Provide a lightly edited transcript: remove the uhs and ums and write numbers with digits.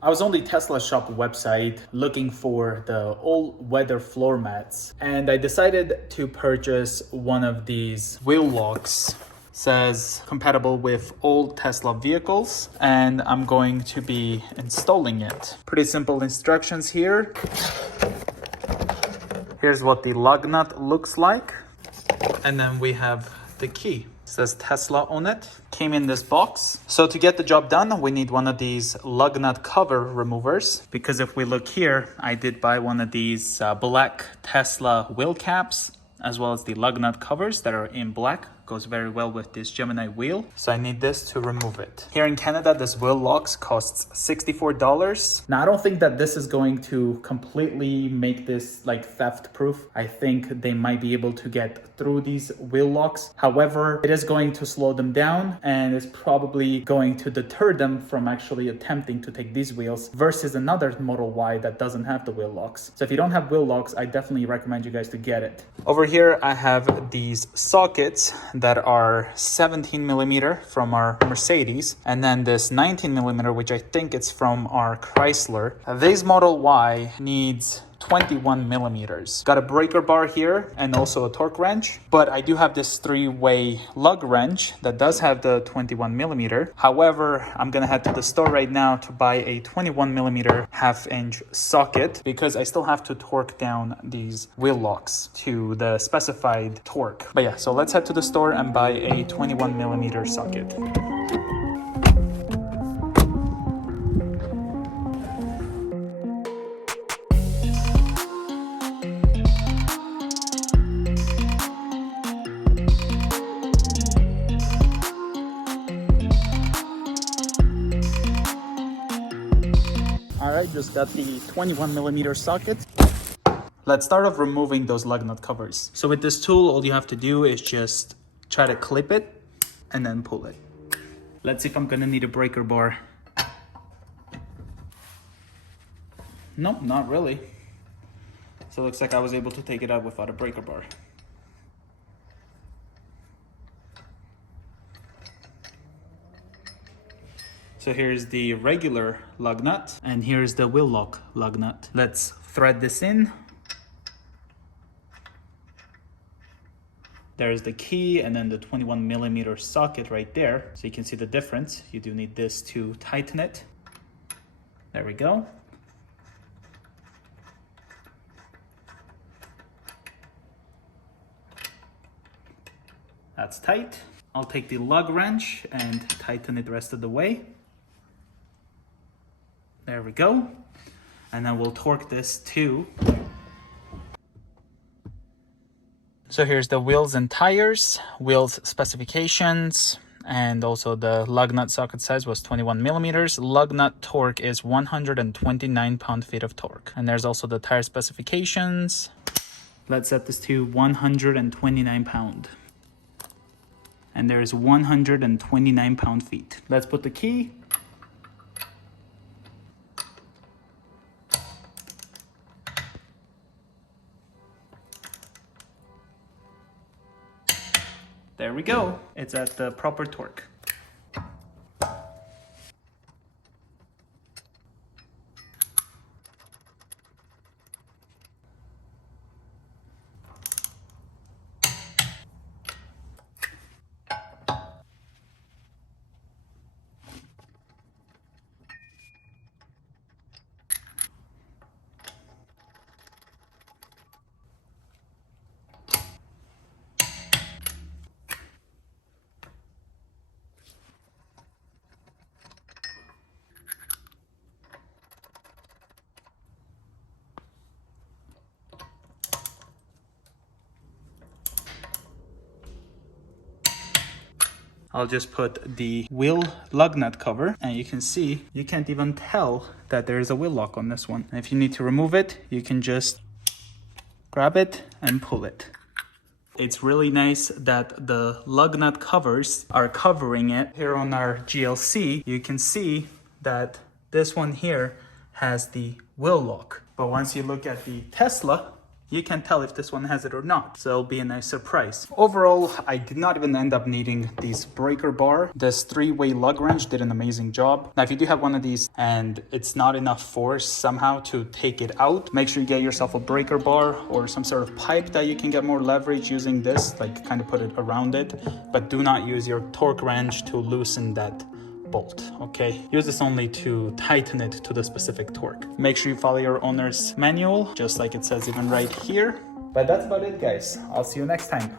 I was on the Tesla shop website looking for the all-weather floor mats, and I decided to purchase one of these wheel locks. Says compatible with all Tesla vehicles, and I'm going to be installing it. Pretty simple instructions here. Here's what the lug nut looks like, and then we have the key. It says Tesla on it. Came in this box. So to get the job done, we need one of these lug nut cover removers, because if we look here, I did buy one of these black Tesla wheel caps, as well as the lug nut covers that are in black. Goes very well with this Gemini wheel. So I need this to remove it. Here in Canada, this wheel locks costs $64. Now, I don't think that this is going to completely make this like theft proof. I think they might be able to get through these wheel locks. However, it is going to slow them down, and it's probably going to deter them from actually attempting to take these wheels versus another Model Y that doesn't have the wheel locks. So if you don't have wheel locks, I definitely recommend you guys to get it. Over here, I have these sockets that are 17 millimeter from our Mercedes, and then this 19 millimeter, which I think it's from our Chrysler. This Model Y needs 21 millimeters. Got a breaker bar here and also a torque wrench, but I do have this 3-way lug wrench that does have the 21 millimeter. However, I'm gonna head to the store right now to buy a 21 millimeter 1/2-inch socket, because I still have to torque down these wheel locks to the specified torque. But yeah, so let's head to the store and buy a 21 millimeter socket. Alright, just got the 21 millimeter socket. Let's start off removing those lug nut covers. So with this tool, all you have to do is just try to clip it and then pull it. Let's see if I'm gonna need a breaker bar. Nope, not really. So it looks like I was able to take it out without a breaker bar. So here's the regular lug nut, and here's the wheel lock lug nut. Let's thread this in. There's the key and then the 21 millimeter socket right there. So you can see the difference. You do need this to tighten it. There we go. That's tight. I'll take the lug wrench and tighten it the rest of the way. There we go. And then we'll torque this too. So here's the wheels and tires, wheels specifications, and also the lug nut socket size was 21 millimeters. Lug nut torque is 129 pound-feet of torque. And there's also the tire specifications. Let's set this to 129 pound. And there's 129 pound-feet. Let's put the key. There we go. It's at the proper torque. I'll just put the wheel lug nut cover, and you can see, you can't even tell that there is a wheel lock on this one. And if you need to remove it, you can just grab it and pull it. It's really nice that the lug nut covers are covering it. Here on our GLC, you can see that this one here has the wheel lock. But once you look at the Tesla, You can't tell if this one has it or not, so it'll be a nice surprise. Overall, I did not even end up needing these breaker bar. This 3-way lug wrench did an amazing job. Now, if you do have one of these and it's not enough force somehow to take it out, make sure you get yourself a breaker bar or some sort of pipe that you can get more leverage using this, like kind of put it around it, but do not use your torque wrench to loosen that bolt, okay? Use this only to tighten it to the specific torque. Make sure you follow your owner's manual, just like it says even right here. But that's about it, guys. I'll see you next time.